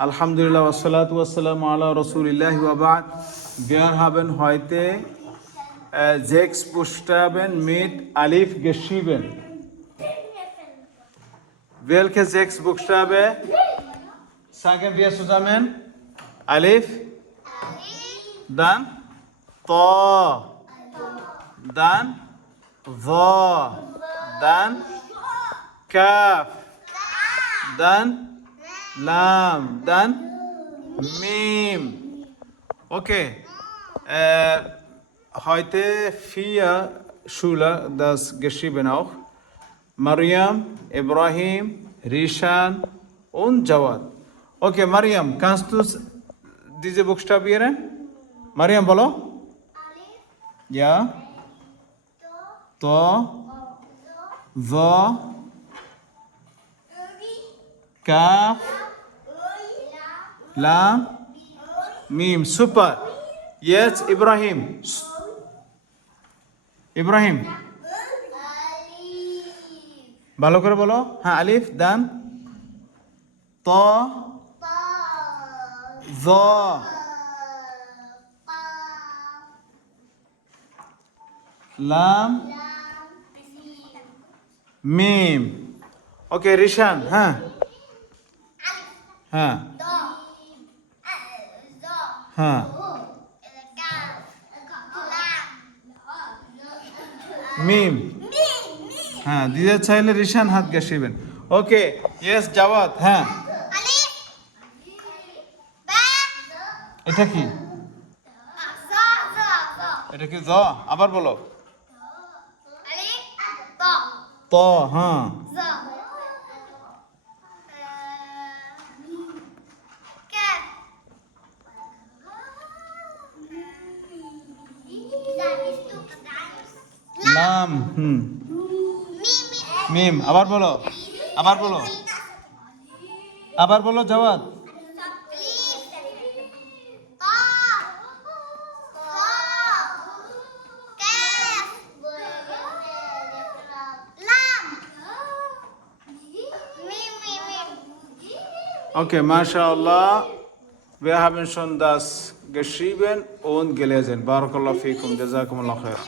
Alhamdulillah wassalatu wassalamu ala Rasulillah wa ba'd. Wir haben heute sechs Buchstaben mit Alif geschrieben. Welche sechs Buchstaben? Sagen wir zusammen. Alif, dann Ta, dann Dha, dann Kaf, dann Lam, dann Mim. Okay. Heute vier Schüler das geschrieben auch. Mariam, Ibrahim, Rishan und Jawad. Okay, Mariam, kannst du diese buchstabieren? Mariam, bolo? Ja. To, Dha, Kaf, Lam, Mim. Super. Jetzt Ibrahim. Ibrahim. ভালো করে বলো। হ্যাঁ, আলিফ, দান, ত, য, লাম, মিম। ওকে, রিশান। হ্যাঁ হ্যাঁ হ্যাঁ মিম। হ্যাঁ, দিদা চাইলে রিশান হাত গাছিবেন। ওকে, ইয়েস জাওয়াদ। হ্যাঁ, এটা কি? এটা কি জ? আবার বলো। ত। হ্যাঁ, লাম। মিম। আবার বলো, আবার বলো, আবার বলো Javad. Okay, mashallah. Wir haben schon das geschrieben und gelesen. Barakallahu fikum. Jazakumullah khair.